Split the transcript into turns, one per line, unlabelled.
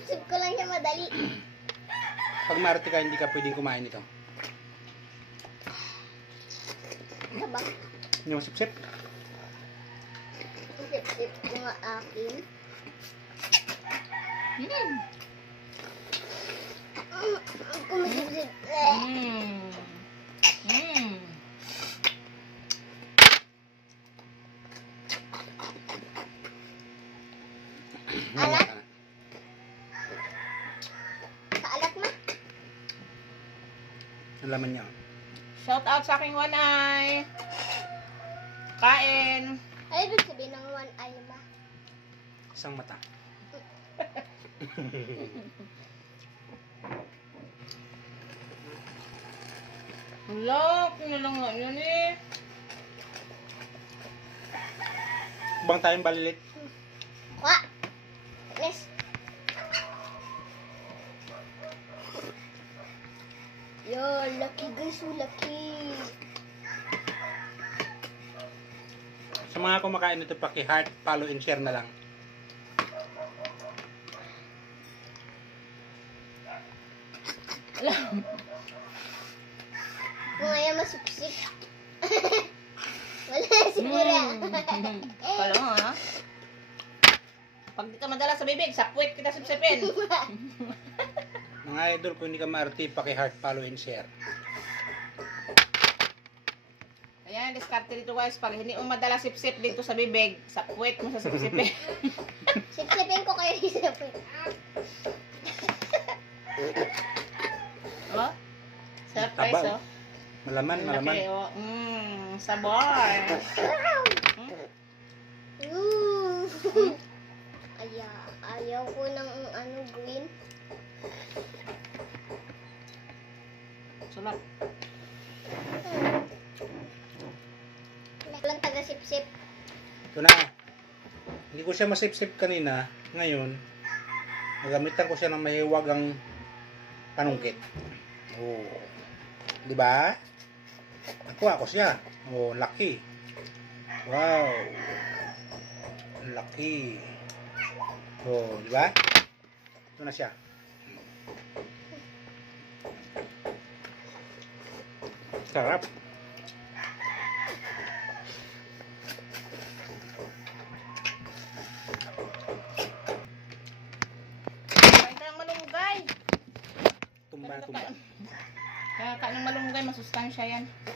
Sip-sip ko lang siya madali.
Pag Marte ka, hindi ka pwedeng kumain nito.
Ano ba?
Hindi mo sip-sip.
Sip-sip ko nga akin. Kumasip-sip. Alat? Kaalat na.
Ang laman niya.
Shout out sa aking one eye. Kain.
Ay, ibig sabihin ng one eye ba?
Isang mata.
Wala, kinalang nga yun eh.
Bang tayong balilit.
Kwa! Yes. Yo, lucky guys, so lucky.
Sa mga kumakain nito, paki-heart, follow, and share na lang.
Kung ngayon masipsip. Wala na sigura.
Kala mo ha? Pag di ka madala sa bibig, sa puwet kita sipsipin.
Mga idol, kung hindi ka Marte, paki-heart, follow, and share.
Ayan, diskarte dito guys. Pag hindi mo madala sipsip dito sa bibig, sa puwet mo sa sipsipin.
Sipsipin ko kayo isipin.
Oh? Sarap guys
Taba,
oh.
Malaman, malaman.
Laki, oh. Sabor.
Ayaw ko ng ano green.
Sarap.
Walang taga-sip-sip.
Ito na. Hindi ko siya masip-sip kanina. Ngayon, nagamitan ko siya ng mahiwagang panungkit. Oh. Di ba? Nakuha ko siya. Oh, lucky. Wow. Lucky. Oh, di ba? Ito na siya. Sarap.
Kain ka ng malunggay.
Tumba.
Kaya kain ng malunggay, masustansya yan.